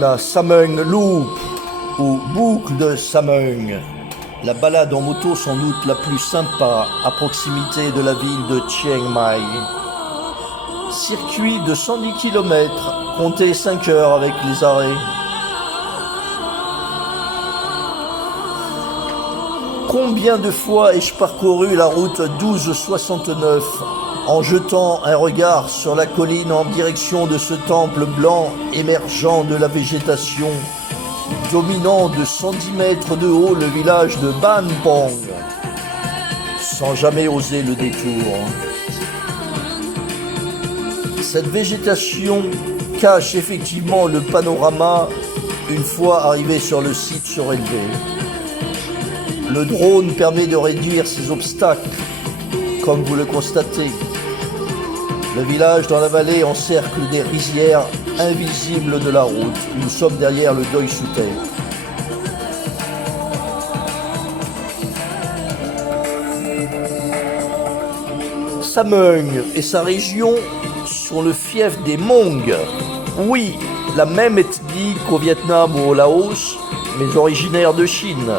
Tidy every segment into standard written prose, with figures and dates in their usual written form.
La Samung Loop, ou boucle de Samung. La balade en moto sans doute la plus sympa à proximité de la ville de Chiang Mai. Circuit de 110 km, comptez 5 heures avec les arrêts. Combien de fois ai-je parcouru la route 1269 en jetant un regard sur la colline en direction de ce temple blanc émergeant de la végétation, dominant de 110 mètres de haut le village de Ban Pong, sans jamais oser le détour. Cette végétation cache effectivement le panorama une fois arrivé sur le site surélevé. Le drone permet de réduire ces obstacles, comme vous le constatez. Le village dans la vallée encercle des rizières invisibles de la route. Nous sommes derrière le Doi Suthep. Samung et sa région sont le fief des Hmong. Oui, la même ethnie qu'au Vietnam ou au Laos, mais originaire de Chine.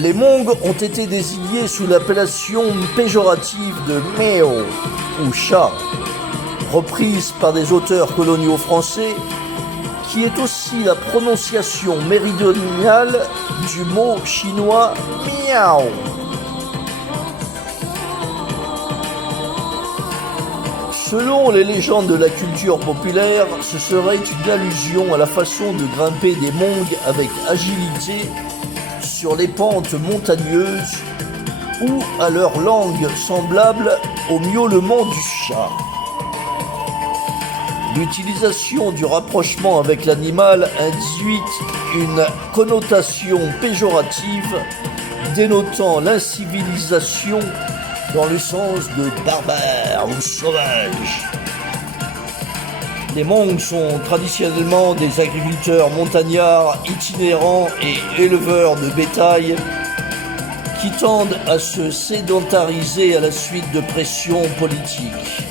Les Hmong ont été désignés sous l'appellation péjorative de Meo ou chat, reprise par des auteurs coloniaux français, qui est aussi la prononciation méridionale du mot chinois miao. Selon les légendes de la culture populaire, ce serait une allusion à la façon de grimper des Hmong avec agilité sur les pentes montagneuses ou à leur langue semblable au miaulement du chat. L'utilisation du rapprochement avec l'animal induit une connotation péjorative dénotant l'incivilisation dans le sens de barbare ou sauvage. Les Hmong sont traditionnellement des agriculteurs montagnards itinérants et éleveurs de bétail qui tendent à se sédentariser à la suite de pressions politiques.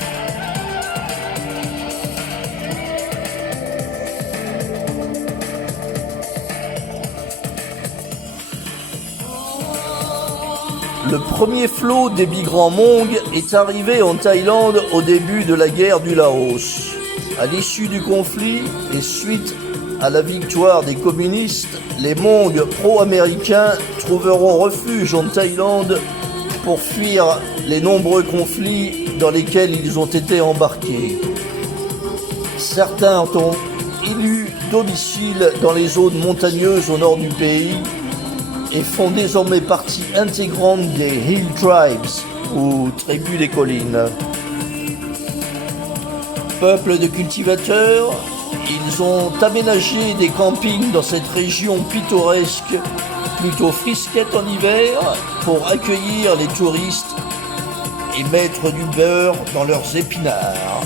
Le premier flot des migrants Hmong est arrivé en Thaïlande au début de la guerre du Laos. À l'issue du conflit et suite à la victoire des communistes, les Hmong pro-américains trouveront refuge en Thaïlande pour fuir les nombreux conflits dans lesquels ils ont été embarqués. Certains ont élu domicile dans les zones montagneuses au nord du pays et font désormais partie intégrante des Hill Tribes, ou tribus des collines. Peuple de cultivateurs, ils ont aménagé des campings dans cette région pittoresque, plutôt frisquette en hiver, pour accueillir les touristes et mettre du beurre dans leurs épinards.